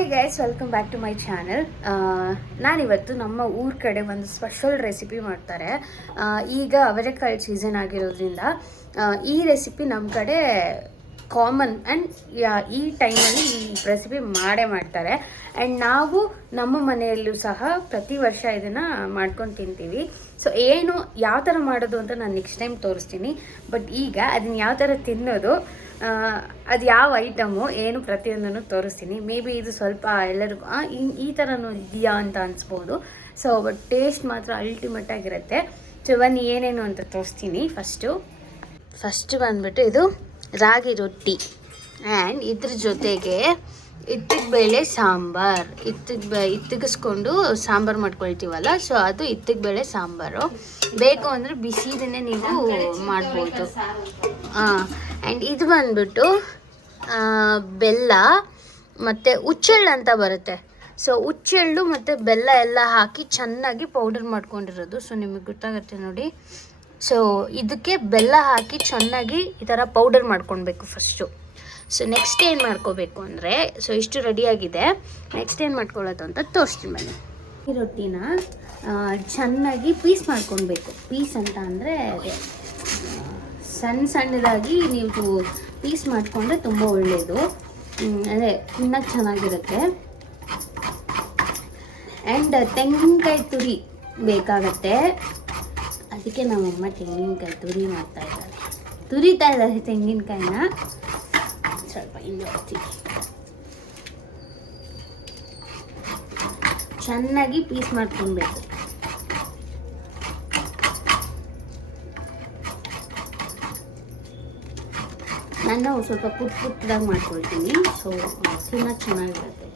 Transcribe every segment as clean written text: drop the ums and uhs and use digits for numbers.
Hi guys, welcome back to my channel. ನಾನಿವತ್ತು ನಮ್ಮ ಊರ ಕಡೆ ಒಂದು ಸ್ಪೆಷಲ್ ರೆಸಿಪಿ ಮಾಡ್ತಾರೆ. ಈಗ ಅವರೆಕಾಳು ಸೀಸನ್ ಆಗಿರೋದ್ರಿಂದ ಈ ರೆಸಿಪಿ ನಮ್ಮ ಕಡೆ ಕಾಮನ್ ಆ್ಯಂಡ್ ಈ ಟೈಮಲ್ಲಿ ಈ ರೆಸಿಪಿ ಮಾಡೇ ಮಾಡ್ತಾರೆ. ಆ್ಯಂಡ್ ನಾವು ನಮ್ಮ ಮನೆಯಲ್ಲೂ ಸಹ ಪ್ರತಿ ವರ್ಷ ಇದನ್ನು ಮಾಡ್ಕೊಂಡು ತಿಂತೀವಿ. ಸೊ ಏನು ಯಾವ ಥರ ಮಾಡೋದು ಅಂತ ನಾನು ನೆಕ್ಸ್ಟ್ ಟೈಮ್ ತೋರಿಸ್ತೀನಿ. ಬಟ್ ಈಗ ಅದನ್ನು ಯಾವ ಥರ ತಿನ್ನೋದು, ಅದು ಯಾವ ಐಟಮು ಏನು ಪ್ರತಿಯೊಂದನ್ನು ತೋರಿಸ್ತೀನಿ. ಮೇ ಬಿ ಇದು ಸ್ವಲ್ಪ ಎಲ್ಲರಿಗೂ ಈ ಥರನೂ ಇದೆಯಾ ಅಂತ ಅನಿಸ್ಬೋದು. ಸೊ ಬಟ್ ಟೇಸ್ಟ್ ಮಾತ್ರ ಅಲ್ಟಿಮೇಟ್ ಆಗಿರುತ್ತೆ. ಸೊ ಬನ್ನಿ ಏನೇನು ಅಂತ ತೋರಿಸ್ತೀನಿ. ಫಸ್ಟು ಬಂದ್ಬಿಟ್ಟು ಇದು ರಾಗಿ ರೊಟ್ಟಿ ಆ್ಯಂಡ್ ಇದ್ರ ಜೊತೆಗೆ ಬೇಳೆ ಸಾಂಬಾರು. ಇತ್ತಿಗಿಸ್ಕೊಂಡು ಸಾಂಬಾರು ಮಾಡ್ಕೊಳ್ತೀವಲ್ಲ, ಸೊ ಅದು ಬೇಳೆ ಸಾಂಬಾರು. ಬೇಕು ಅಂದರೆ ಬಿಸಿದನ್ನೇ ನೀವು ಮಾಡ್ಬೋದು. ಆ್ಯಂಡ್ ಇದು ಬಂದ್ಬಿಟ್ಟು ಬೆಲ್ಲ ಮತ್ತು ಹುಚ್ಚೆಳ್ಳು ಅಂತ ಬರುತ್ತೆ. ಸೊ ಹುಚ್ಚೆಳ್ಳು ಮತ್ತು ಬೆಲ್ಲ ಎಲ್ಲ ಹಾಕಿ ಚೆನ್ನಾಗಿ ಪೌಡರ್ ಮಾಡ್ಕೊಂಡಿರೋದು. ಸೊ ನಿಮಗೆ ಗೊತ್ತಾಗುತ್ತೆ ನೋಡಿ. ಸೊ ಇದಕ್ಕೆ ಬೆಲ್ಲ ಹಾಕಿ ಚೆನ್ನಾಗಿ ಈ ಥರ ಪೌಡರ್ ಮಾಡ್ಕೊಳ್ಬೇಕು ಫಸ್ಟು. ಸೊ ನೆಕ್ಸ್ಟ್ ಏನು ಮಾಡ್ಕೋಬೇಕು ಅಂದರೆ, ಸೊ ಇಷ್ಟು ರೆಡಿಯಾಗಿದೆ. ನೆಕ್ಸ್ಟ್ ಏನು ಮಾಡ್ಕೊಳ್ಳೋದು ಅಂತ ತೋರಿಸ್ತೀನಿ ಬನ್ನಿ. ಈ ರೊಟ್ಟಿನ ಚೆನ್ನಾಗಿ ಪೀಸ್ ಮಾಡ್ಕೊಳ್ಬೇಕು. ಪೀಸ್ ಅಂತ ಅಂದರೆ ಅದೇ ಸಣ್ಣದಾಗಿ ನೀವು ಪೀಸ್ ಮಾಡಿಕೊಂಡ್ರೆ ತುಂಬ ಒಳ್ಳೆಯದು. ಅದೇ ತಿನ್ನೋಕ್ಕೆ ಚೆನ್ನಾಗಿರುತ್ತೆ. ಆ್ಯಂಡ್ ತೆಂಗಿನಕಾಯಿ ತುರಿ ಬೇಕಾಗತ್ತೆ. ಅದಕ್ಕೆ ನಮ್ಮಮ್ಮ ತೆಂಗಿನಕಾಯಿ ತುರಿತಾ ಇದ್ದಾರೆ ತೆಂಗಿನಕಾಯಿನ. ಸ್ವಲ್ಪ ಹಿಂದೆ ಹೋಗ್ತೀವಿ. ಚೆನ್ನಾಗಿ ಪೀಸ್ ಮಾಡ್ಕೊಳ್ಬೇಕು. ನಾನು ಸ್ವಲ್ಪ ಪುಟ್ಟದಾಗಿ ಮಾಡ್ಕೊಳ್ತೀನಿ. ಸೊ ತಿನ್ನೋಕ್ಕೆ ಚೆನ್ನಾಗಿರುತ್ತೆ.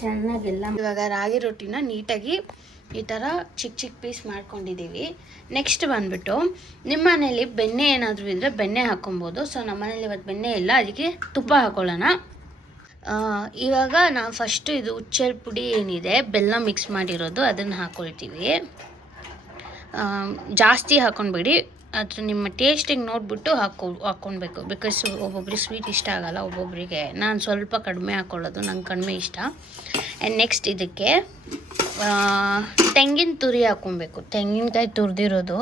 ಚೆನ್ನಾಗೆಲ್ಲ ಇವಾಗ ರಾಗಿ ರೊಟ್ಟಿನ ನೀಟಾಗಿ ಈ ಥರ ಚಿಕ್ಕ ಪೀಸ್ ಮಾಡ್ಕೊಂಡಿದ್ದೀವಿ. ನೆಕ್ಸ್ಟ್ ಬಂದ್ಬಿಟ್ಟು ನಿಮ್ಮ ಮನೇಲಿ ಬೆಣ್ಣೆ ಏನಾದರೂ ಇದ್ದರೆ ಬೆಣ್ಣೆ ಹಾಕ್ಕೊಬೋದು. ಸೊ ನಮ್ಮ ಮನೇಲಿ ಇವತ್ತು ಬೆಣ್ಣೆ ಇಲ್ಲ, ಅದಕ್ಕೆ ತುಪ್ಪ ಹಾಕೊಳ್ಳೋಣ. ಇವಾಗ ನಾವು ಫಸ್ಟು ಇದು ಹುಚ್ಚೆಳ್ಳು ಪುಡಿ ಏನಿದೆ, ಬೆಲ್ಲ ಮಿಕ್ಸ್ ಮಾಡಿರೋದು, ಅದನ್ನು ಹಾಕ್ಕೊಳ್ತೀವಿ. ಜಾಸ್ತಿ ಹಾಕ್ಕೊಳ್ಬೇಡಿ, ಅದು ನಿಮ್ಮ ಟೇಸ್ಟಿಗೆ ನೋಡಿಬಿಟ್ಟು ಹಾಕ್ಕೊಳ್ಬೇಕು. ಬಿಕಾಸ್ ಒಬ್ಬೊಬ್ರಿಗೆ ಸ್ವೀಟ್ ಇಷ್ಟ ಆಗಲ್ಲ, ಒಬ್ಬೊಬ್ಬರಿಗೆ. ನಾನು ಸ್ವಲ್ಪ ಕಡಿಮೆ ಹಾಕ್ಕೊಳ್ಳೋದು, ನಂಗೆ ಕಡಿಮೆ ಇಷ್ಟ. ಆ್ಯಂಡ್ ನೆಕ್ಸ್ಟ್ ಇದಕ್ಕೆ ತೆಂಗಿನ ತುರಿ ಹಾಕ್ಕೊಬೇಕು. ತೆಂಗಿನಕಾಯಿ ತುರಿದಿರೋದು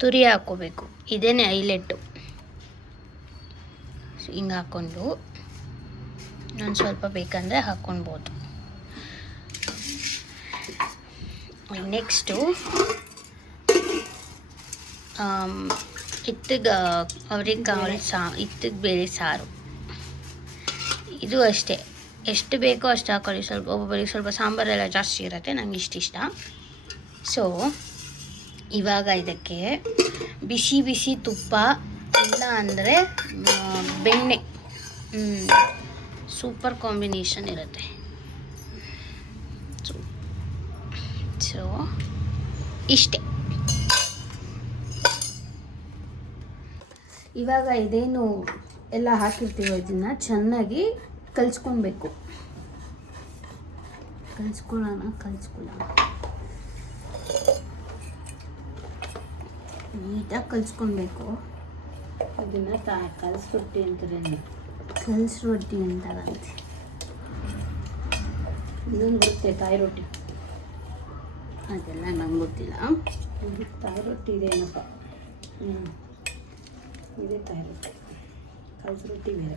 ತುರಿ ಹಾಕ್ಕೋಬೇಕು. ಇದೇನೆ ಹೈಲೈಟು. ಹಿಂಗೆ ಹಾಕ್ಕೊಂಡು ನಾನು ಸ್ವಲ್ಪ ಬೇಕಂದರೆ ಹಾಕ್ಕೊಳ್ಬೋದು. ನೆಕ್ಸ್ಟು ಅವರೆಕಾಳು ಬೇಳೆ ಸಾರು. ಇದು ಅಷ್ಟೇ, ಎಷ್ಟು ಬೇಕೋ ಅಷ್ಟು ಹಾಕೊಳ್ಳಿ. ಸ್ವಲ್ಪ ಒಬ್ಬೊಬ್ಬರಿಗೆ ಸ್ವಲ್ಪ ಸಾಂಬಾರೆಲ್ಲ ಜಾಸ್ತಿ ಇರುತ್ತೆ, ನಂಗೆ ಇಷ್ಟ. ಸೊ ಇವಾಗ ಇದಕ್ಕೆ ಬಿಸಿ ತುಪ್ಪ, ಇಲ್ಲ ಅಂದರೆ ಬೆಣ್ಣೆ, ಸೂಪರ್ ಕಾಂಬಿನೇಷನ್ ಇರುತ್ತೆ. ಸೊ ಇಷ್ಟೇ. ಇವಾಗ ಇದೇನು ಎಲ್ಲ ಹಾಕಿರ್ತೀವೋ ಇದನ್ನು ಚೆನ್ನಾಗಿ ಕಲಿಸ್ಕೊಳ್ಬೇಕು. ಕಲಿಸ್ಕೊಳ್ಳೋಣ. ನೀಟಾಗಿ ಕಲಿಸ್ಕೊಳ್ಬೇಕು. ಅದನ್ನು ಕಲಿಸ್ರೊಟ್ಟಿ ಅಂತಾರಂತೆ. ಇನ್ನೊಂದು ಬರುತ್ತೆ ತಾಯಿ ರೊಟ್ಟಿ, ಅದೆಲ್ಲ ನಂಗೆ ಗೊತ್ತಿಲ್ಲ. ತಾಯಿ ರೊಟ್ಟಿ ಇದೇನಪ್ಪ. ಇದೇ ತಾಯಿ ರೊಟ್ಟಿ, ಕಲ್ಸಿ ರೊಟ್ಟಿ ಬೇರೆ.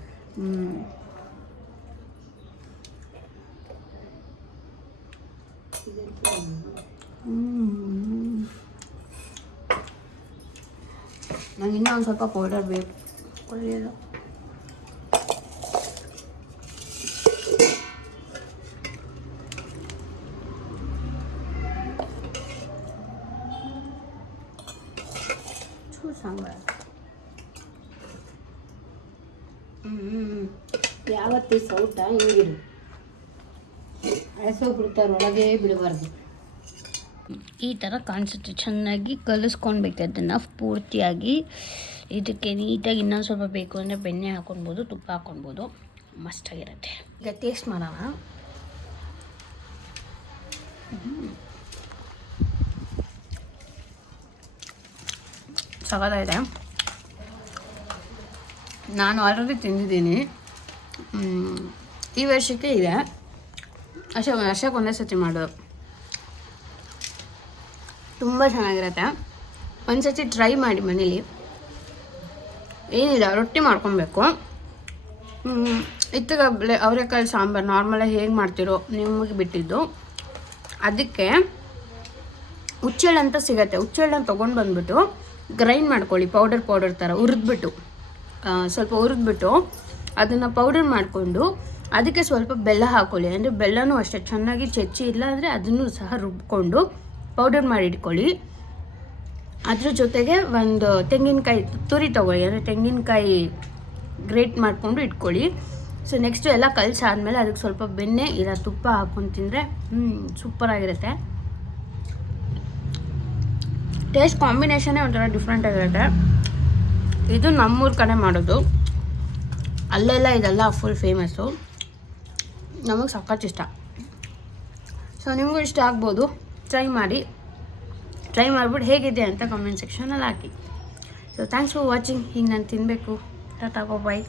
ನಂಗೆ ಇನ್ನೂ ಒಂದು ಸ್ವಲ್ಪ ಪೌಡರ್ ಬೇಕು. ಒಳ್ಳೆಯದು. ಸಾಂಬಾರು ಯಾವತ್ತೂ ಸೌಟ ಹಿಂಗಿರು ಬಿಡ್ತಾರೆ, ಒಳಗೆ ಬಿಡಬಾರ್ದು. ಈ ಥರ ಕಾಣಿಸುತ್ತೆ. ಚೆನ್ನಾಗಿ ಕಲಿಸ್ಕೊಳ್ಬೇಕು ಅದನ್ನು ಪೂರ್ತಿಯಾಗಿ. ಇದಕ್ಕೆ ನೀಟಾಗಿ ಇನ್ನೊಂದು ಸ್ವಲ್ಪ ಬೇಕು ಅಂದರೆ ಬೆಣ್ಣೆ ಹಾಕ್ಕೊಳ್ಬೋದು, ತುಪ್ಪ ಹಾಕ್ಕೊಳ್ಬೋದು. ಮಸ್ತಾಗಿರುತ್ತೆ. ಈಗ ಟೇಸ್ಟ್ ಮಾಡೋಣ. ಸಖತ್ತಾಗಿದೆ. ನಾನು ಆಲ್ರೆಡಿ ತಿಂದಿದ್ದೀನಿ. ಈ ವರ್ಷಕ್ಕೆ ಇದೆ, ವರ್ಷಕ್ಕೆ ಒಂದೇ ಸತಿ ಮಾಡೋದು. ತುಂಬ ಚೆನ್ನಾಗಿರುತ್ತೆ. ಒಂದು ಸತಿ ಟ್ರೈ ಮಾಡಿ ಮನೇಲಿ. ಏನಿಲ್ಲ, ರೊಟ್ಟಿ ಮಾಡ್ಕೊಬೇಕು. ಇತ್ತಗಬ್ಲೆ ಅವರೆಕಾಳು ಸಾಂಬಾರು ನಾರ್ಮಲಾಗಿ ಹೇಗೆ ಮಾಡ್ತಿರೋ ನಿಮಗೆ ಬಿಟ್ಟಿದ್ದು. ಅದಕ್ಕೆ ಹುಚ್ಚೆಳ್ಳು ಅಂತ ಸಿಗತ್ತೆ. ಹುಚ್ಚೆಳ್ಳನ್ನು ತೊಗೊಂಡು ಬಂದುಬಿಟ್ಟು ಗ್ರೈಂಡ್ ಮಾಡ್ಕೊಳ್ಳಿ, ಪೌಡರ್ ಥರ ಹುರಿದ್ಬಿಟ್ಟು, ಸ್ವಲ್ಪ ಹುರಿದ್ಬಿಟ್ಟು ಅದನ್ನು ಪೌಡರ್ ಮಾಡಿಕೊಂಡು ಅದಕ್ಕೆ ಸ್ವಲ್ಪ ಬೆಲ್ಲ ಹಾಕ್ಕೊಳ್ಳಿ. ಅಂದರೆ ಬೆಲ್ಲನೂ ಅಷ್ಟೇ ಚೆನ್ನಾಗಿ ಚೆಚ್ಚಿ, ಇಲ್ಲ ಅಂದರೆ ಅದನ್ನು ಸಹ ರುಬ್ಕೊಂಡು ಪೌಡರ್ ಮಾಡಿ ಇಟ್ಕೊಳ್ಳಿ. ಅದ್ರ ಜೊತೆಗೆ ಒಂದು ತೆಂಗಿನಕಾಯಿ ತುರಿ ತೊಗೊಳ್ಳಿ, ಅಂದರೆ ತೆಂಗಿನಕಾಯಿ ಗ್ರೇಟ್ ಮಾಡಿಕೊಂಡು ಇಟ್ಕೊಳ್ಳಿ. ಸೊ ನೆಕ್ಸ್ಟು ಎಲ್ಲ ಕಲಸಾದ್ಮೇಲೆ ಅದಕ್ಕೆ ಸ್ವಲ್ಪ ಬೆಣ್ಣೆ ಇಲ್ಲ ತುಪ್ಪ ಹಾಕ್ಕೊಂಡು ತಿಂದರೆ ಸೂಪರಾಗಿರುತ್ತೆ. ಟೇಸ್ಟ್ ಕಾಂಬಿನೇಷನ್ನೇ ಒಂಥರ ಡಿಫ್ರೆಂಟಾಗಿರುತ್ತೆ. ಇದು ನಮ್ಮೂರ ಕಡೆ ಮಾಡೋದು, ಅಲ್ಲೆಲ್ಲ ಇದೆಲ್ಲ ಫುಲ್ ಫೇಮಸ್ಸು. ನಮಗೆ ಸಖತ್ ಇಷ್ಟ. ಸೊ ನಿಮಗೂ ಇಷ್ಟ ಆಗ್ಬೋದು, ಟ್ರೈ ಮಾಡಿಬಿಟ್ಟು ಹೇಗಿದೆ ಅಂತ ಕಮೆಂಟ್ ಸೆಕ್ಷನಲ್ಲಿ ಹಾಕಿ. So thanks for watching. ಈಗ ನಾನು ತಿನ್ನಬೇಕು. ಟಾಟಾ ಬಾಯ್.